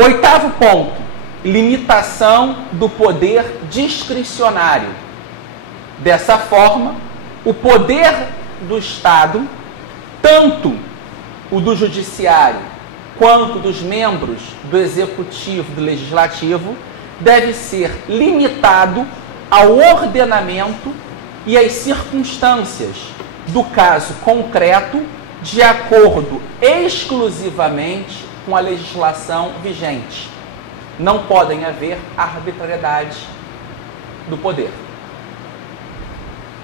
Oitavo ponto, limitação do poder discricionário. Dessa forma, o poder do Estado, tanto o do Judiciário quanto dos membros do Executivo e do Legislativo, deve ser limitado ao ordenamento e às circunstâncias do caso concreto, de acordo exclusivamente com a legislação vigente. Não podem haver arbitrariedade do poder.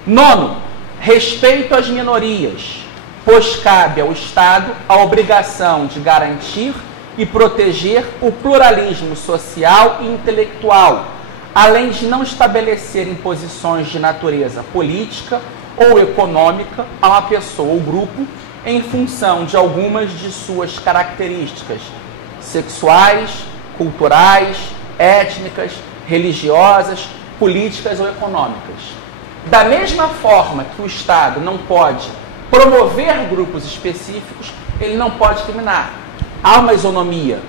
Nono, respeito às minorias, pois cabe ao Estado a obrigação de garantir e proteger o pluralismo social e intelectual, além de não estabelecer imposições de natureza política ou econômica a uma pessoa ou grupo em função de algumas de suas características sexuais, culturais, étnicas, religiosas, políticas ou econômicas. Da mesma forma que o Estado não pode promover grupos específicos, ele não pode discriminar. Há uma isonomia.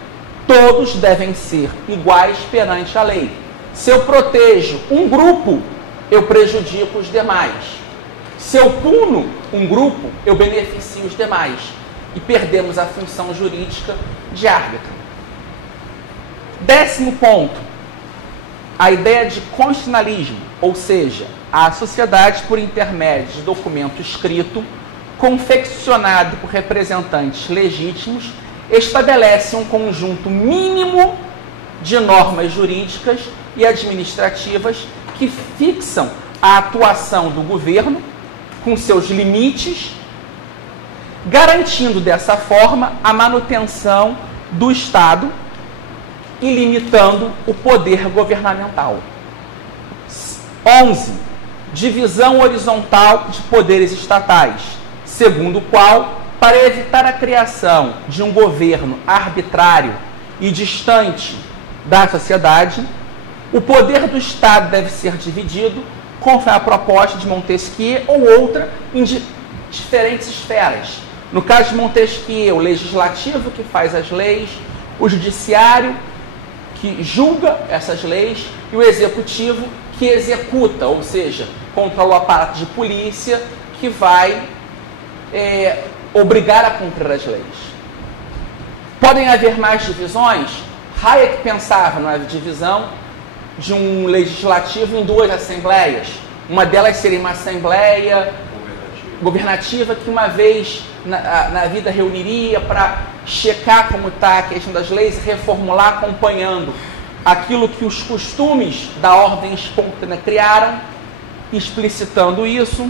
Todos devem ser iguais perante a lei. Se eu protejo um grupo, eu prejudico os demais. Se eu puno um grupo, eu beneficio os demais. E perdemos a função jurídica de árbitro. Décimo ponto, a ideia de constitucionalismo, ou seja, a sociedade por intermédio de documento escrito, confeccionado por representantes legítimos, estabelece um conjunto mínimo de normas jurídicas e administrativas que fixam a atuação do governo com seus limites, garantindo dessa forma a manutenção do Estado e limitando o poder governamental. 11. Divisão horizontal de poderes estatais, segundo o qual, para evitar a criação de um governo arbitrário e distante da sociedade, o poder do Estado deve ser dividido, conforme a proposta de Montesquieu ou outra, em diferentes esferas. No caso de Montesquieu, o legislativo que faz as leis, o judiciário que julga essas leis e o executivo que executa, ou seja, controla o aparato de polícia que vai obrigar a cumprir as leis. Podem haver mais divisões? Hayek pensava na divisão de um legislativo em duas assembleias. Uma delas seria uma assembleia governativa que uma vez na vida reuniria para checar como está a questão das leis, reformular acompanhando aquilo que os costumes da ordem espontânea criaram, explicitando isso.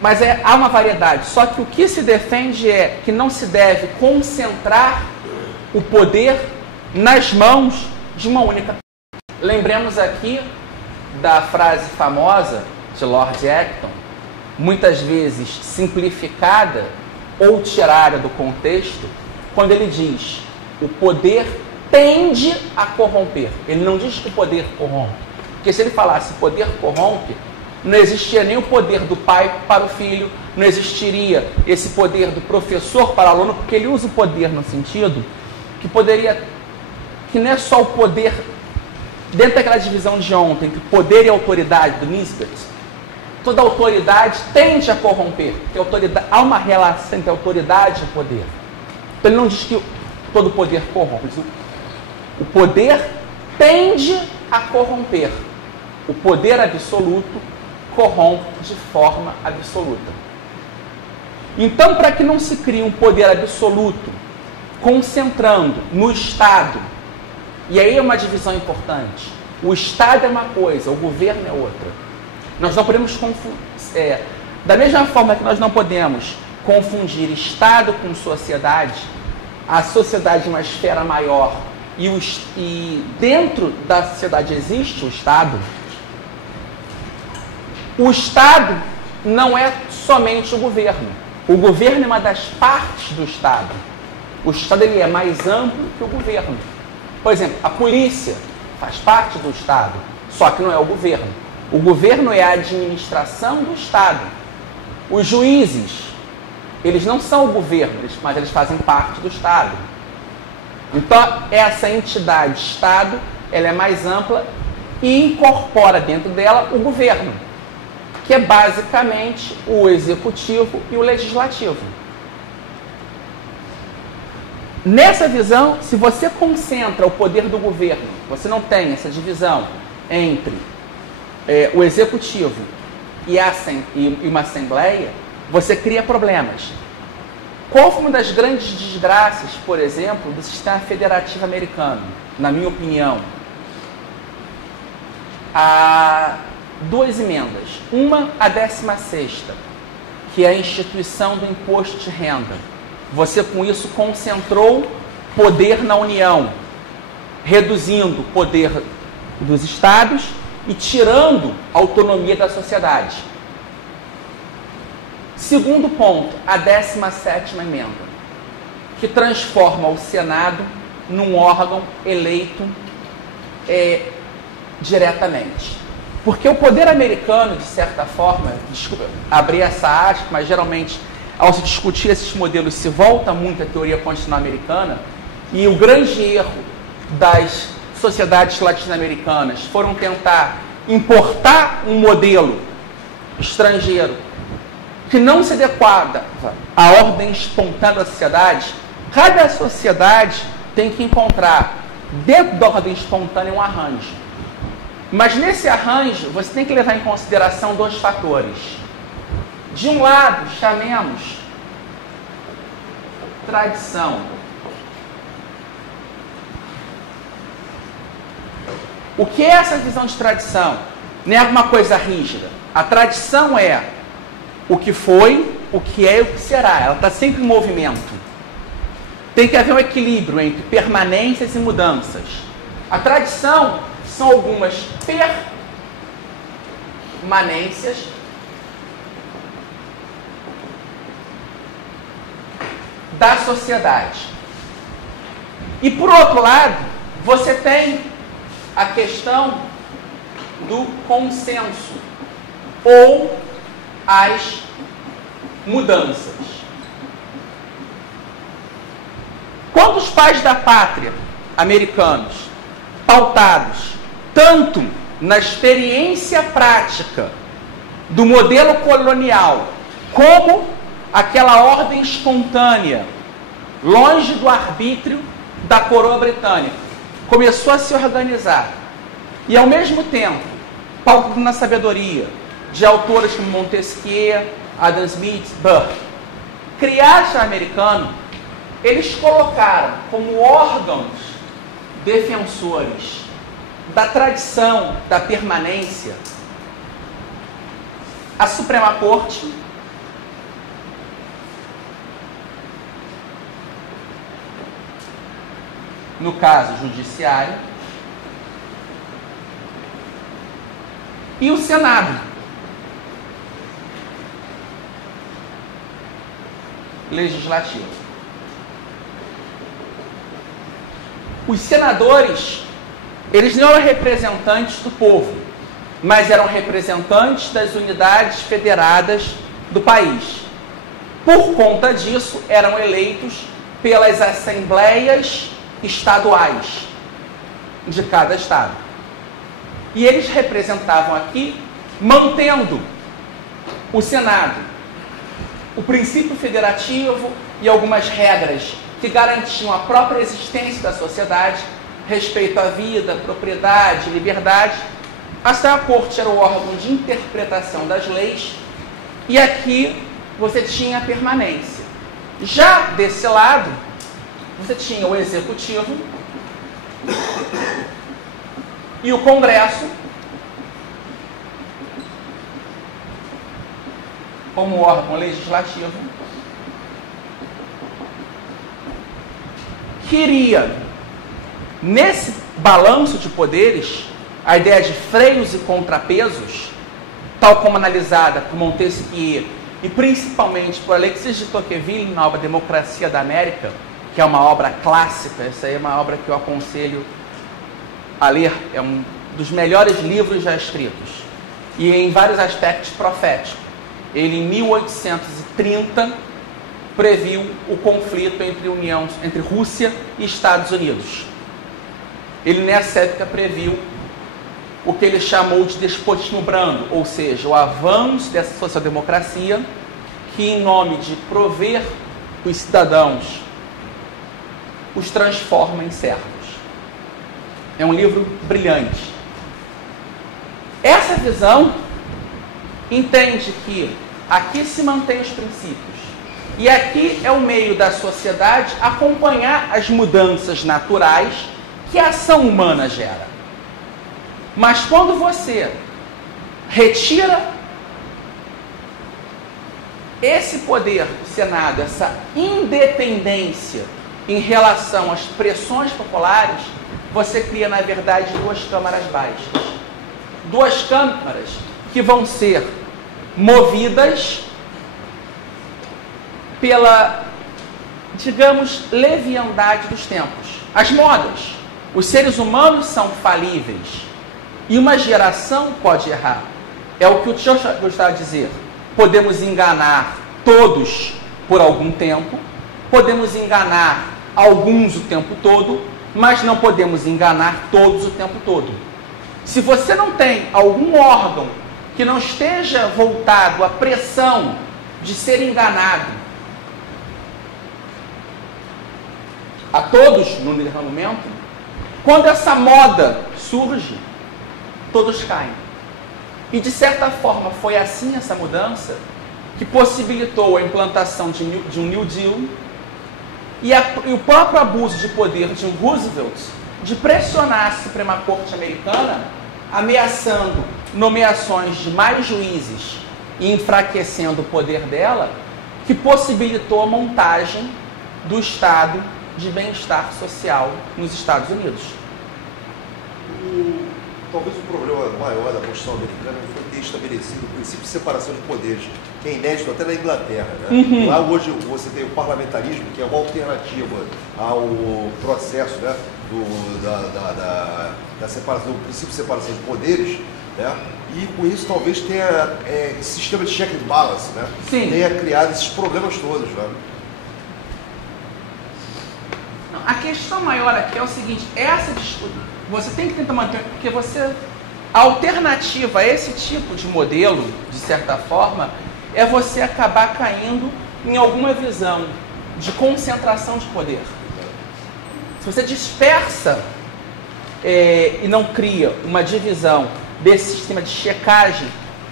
Mas há uma variedade. Só que o que se defende é que não se deve concentrar o poder nas mãos de uma única pessoa. Lembremos aqui da frase famosa de Lord Acton, muitas vezes simplificada ou tirada do contexto, quando ele diz: o poder tende a corromper. Ele não diz que o poder corrompe. Porque se ele falasse o poder corrompe, não existia nem o poder do pai para o filho, não existiria esse poder do professor para o aluno, porque ele usa o poder no sentido que não é só o poder, dentro daquela divisão de ontem, entre poder e autoridade do Nisbet, toda autoridade tende a corromper, porque há uma relação entre autoridade e poder. Então ele não diz que todo poder corrompe, o poder tende a corromper. O poder absoluto corrompe de forma absoluta. Então, para que não se crie um poder absoluto concentrando no Estado, e aí é uma divisão importante, o Estado é uma coisa, o governo é outra. Nós não podemos confundir, da mesma forma que nós não podemos confundir Estado com sociedade, a sociedade é uma esfera maior e dentro da sociedade existe o Estado. O Estado não é somente o governo. O governo é uma das partes do Estado. O Estado ele é mais amplo que o governo. Por exemplo, a polícia faz parte do Estado, só que não é o governo. O governo é a administração do Estado. Os juízes, eles não são o governo, mas eles fazem parte do Estado. Então, essa entidade, Estado, ela é mais ampla e incorpora dentro dela o governo, que é basicamente o executivo e o legislativo. Nessa visão, se você concentra o poder do governo, você não tem essa divisão entre o executivo e uma assembleia, você cria problemas. Qual foi uma das grandes desgraças, por exemplo, do sistema federativo americano, na minha opinião? Há duas emendas. Uma, a 16ª, que é a instituição do imposto de renda. Você, com isso, concentrou poder na União, reduzindo o poder dos estados e tirando a autonomia da sociedade. Segundo ponto, a 17ª emenda, que transforma o Senado num órgão eleito diretamente. Porque o poder americano, de certa forma, desculpa abrir essa aspa, mas geralmente, ao se discutir esses modelos, se volta muito à teoria constitucional americana, e o grande erro das sociedades latino-americanas foram tentar importar um modelo estrangeiro que não se adequava à ordem espontânea da sociedade. Cada sociedade tem que encontrar, dentro da ordem espontânea, um arranjo. Mas nesse arranjo, você tem que levar em consideração dois fatores. De um lado, chamemos tradição. O que é essa visão de tradição? Não é alguma coisa rígida. A tradição é o que foi, o que é e o que será. Ela está sempre em movimento. Tem que haver um equilíbrio entre permanências e mudanças. A tradição são algumas permanências da sociedade. E, por outro lado, você tem a questão do consenso ou as mudanças. Quando os pais da pátria americanos, pautados tanto na experiência prática do modelo colonial, como aquela ordem espontânea, longe do arbítrio da coroa britânica, começou a se organizar, e ao mesmo tempo, pautado na sabedoria de autores como Montesquieu, Adam Smith, Burke, criados americanos, eles colocaram como órgãos defensores da tradição, da permanência, a Suprema Corte, no caso, Judiciário, e o Senado, Legislativo. Os senadores, eles não eram representantes do povo, mas eram representantes das unidades federadas do país. Por conta disso, eram eleitos pelas assembleias estaduais de cada estado. E eles representavam aqui, mantendo o Senado, o princípio federativo e algumas regras que garantiam a própria existência da sociedade, respeito à vida, propriedade, liberdade. A Suprema Corte era o órgão de interpretação das leis, e aqui você tinha a permanência. Já desse lado, você tinha o Executivo e o Congresso como órgão legislativo, queria, nesse balanço de poderes, a ideia de freios e contrapesos, tal como analisada por Montesquieu e principalmente por Alexis de Tocqueville na obra Democracia da América, que é uma obra clássica. Essa aí é uma obra que eu aconselho a ler, é um dos melhores livros já escritos, e em vários aspectos profético. Ele, em 1830, previu o conflito entre Rússia e Estados Unidos. Ele, nessa época, previu o que ele chamou de despotismo brando, ou seja, o avanço dessa social-democracia que, em nome de prover os cidadãos, os transforma em servos. É um livro brilhante. Essa visão entende que aqui se mantém os princípios e aqui é o meio da sociedade acompanhar as mudanças naturais que a ação humana gera. Mas quando você retira esse poder do Senado, essa independência em relação às pressões populares, você cria, na verdade, duas câmaras baixas. Duas câmaras que vão ser movidas pela, digamos, leviandade dos tempos. As modas. Os seres humanos são falíveis. E uma geração pode errar. É o que o Tio gostava de dizer. Podemos enganar todos por algum tempo, podemos enganar alguns o tempo todo, mas não podemos enganar todos o tempo todo. Se você não tem algum órgão que não esteja voltado à pressão de ser enganado a todos num determinado momento, quando essa moda surge, todos caem. E, de certa forma, foi assim essa mudança que possibilitou a implantação de um New Deal e o próprio abuso de poder de um Roosevelt de pressionar a Suprema Corte americana, ameaçando nomeações de mais juízes e enfraquecendo o poder dela, que possibilitou a montagem do Estado de bem-estar social nos Estados Unidos. Talvez o problema maior da Constituição americana foi ter estabelecido o princípio de separação de poderes, que é inédito até na Inglaterra. Né? Lá hoje você tem o parlamentarismo, que é uma alternativa ao processo, né, da separação, do princípio de separação de poderes, né? E com isso talvez tenha esse sistema de check and balance, né? Sim. Tenha criado esses problemas todos. Né? A questão maior aqui é o seguinte, essa discussão, você tem que tentar manter, porque a alternativa a esse tipo de modelo, de certa forma, é você acabar caindo em alguma visão de concentração de poder. Se você dispersa e não cria uma divisão desse sistema de checagem,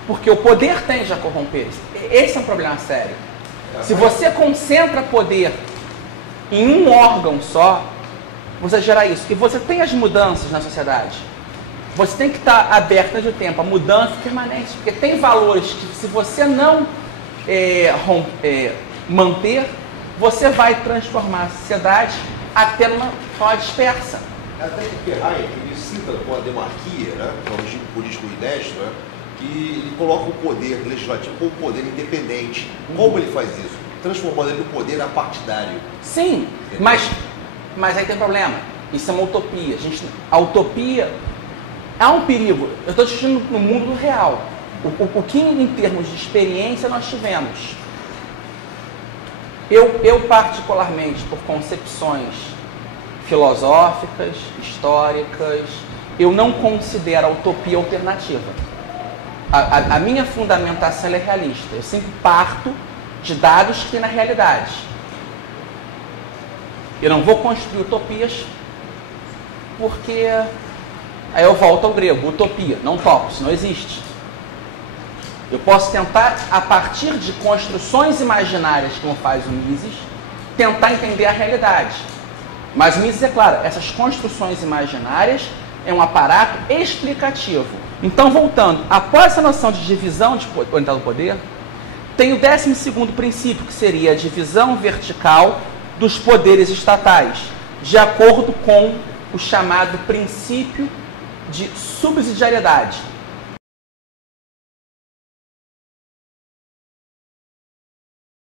porque o poder tende a corromper, esse é um problema sério. Se você concentra poder em um órgão só, você gera isso. E você tem as mudanças na sociedade. Você tem que estar aberto ao tempo, a mudança permanente. Porque tem valores que, se você não manter, você vai transformar a sociedade até numa forma dispersa. Até que Hayek, ele cita com a demarquia, né, que é um regime político inédito, né, que ele coloca o poder legislativo como um poder independente. Como ele faz isso? Transformando ele no poder apartidário. Sim, mas aí tem problema. Isso é uma utopia. A utopia há um perigo. Eu estou discutindo no mundo real. O que, em termos de experiência, nós tivemos? Eu particularmente, por concepções filosóficas, históricas, eu não considero a utopia alternativa. A minha fundamentação é realista. Eu sempre parto de dados que tem na realidade. Eu não vou construir utopias, porque aí eu volto ao grego, utopia, não topos, não existe. Eu posso tentar, a partir de construções imaginárias, como faz o Mises, tentar entender a realidade. Mas o Mises é claro, essas construções imaginárias é um aparato explicativo. Então, voltando, após essa noção de divisão orientada do poder, tem o 12º princípio, que seria a divisão vertical dos poderes estatais, de acordo com o chamado princípio de subsidiariedade.